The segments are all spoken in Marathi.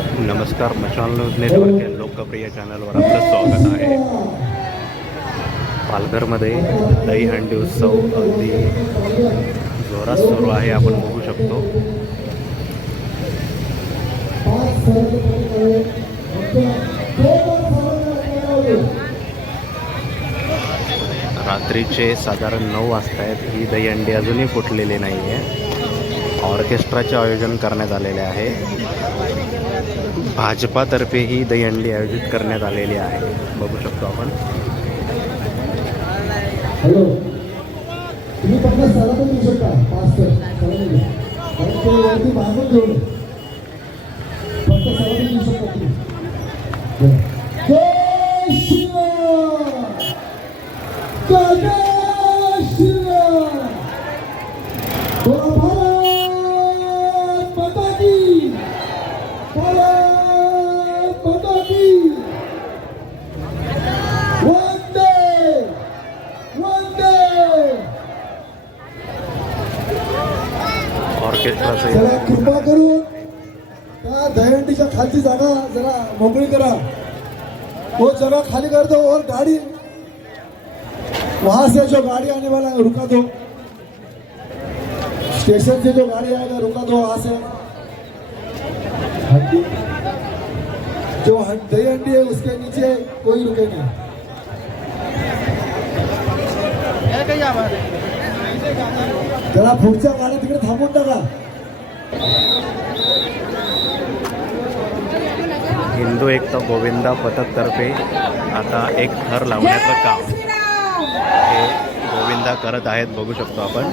नमस्कार मशाल न्यूज नेटवर्क या लोकप्रिय चॅनलवर आपलं स्वागत आहे. पालघरमध्ये दहीहंडी उत्सव अगदी जोरात सुरू आहे आपण बघू शकतो. रात्रीचे साधारण नऊ वाजता आहेत. ही दहीहंडी अजूनही फुटलेली नाही आहे ऑर्केस्ट्राचे आयोजन करण्यात आलेले आहे. भाजपातर्फे ही दहीहंडी आयोजित करण्यात आलेली आहे. बघू शकतो आपण. शकता. जरा कृपा करून त्या दहीहंडीच्या खालची जागा जरा मोकळी करा. वो जगह खाली कर दो और गाड़ी. वहाँ से जो गाड़ी आने वाला है रुका दो. स्टेशन से जो गाड़ी आएगा रुका दो वहाँ से जो दही हंडी है उसके नीचे कोई रुके नहीं. जरा पुढच्या गाड्या तिकडे थांबून टाका. हिंदू एकता गोविंदा पथकतर्फे आता एक थर लावण्याचं काम. हे गोविंदा करत आहेत बघू शकतो आपण.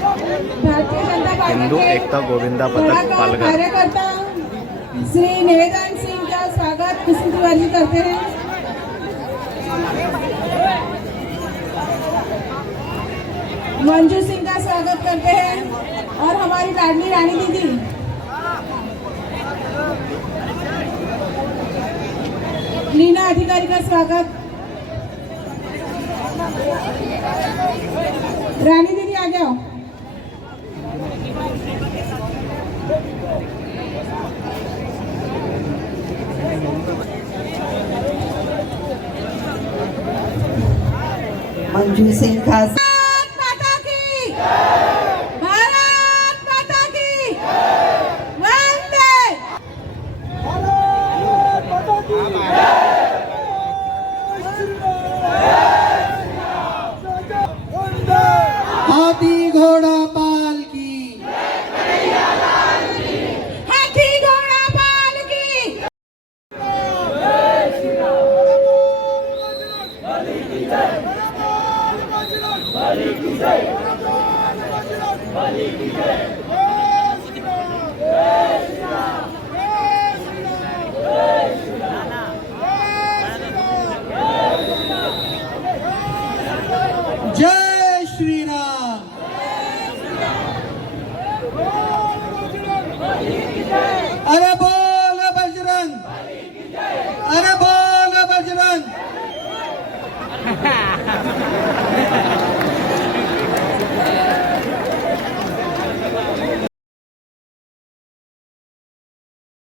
हिंदू एकता गोविंदा पथक पालघर. श्री निवेदन सिंह का स्वागत करते मंजू सिंह का स्वागत करते हैं और हमारी लाडली रानी दीदी। लीना अधिकारी का स्वागत। रानी दीदी, आ जाओ। मंजू सिंह खास जय श्रीराम। अरे बोल बजरंग। अरे बोल बजरंग।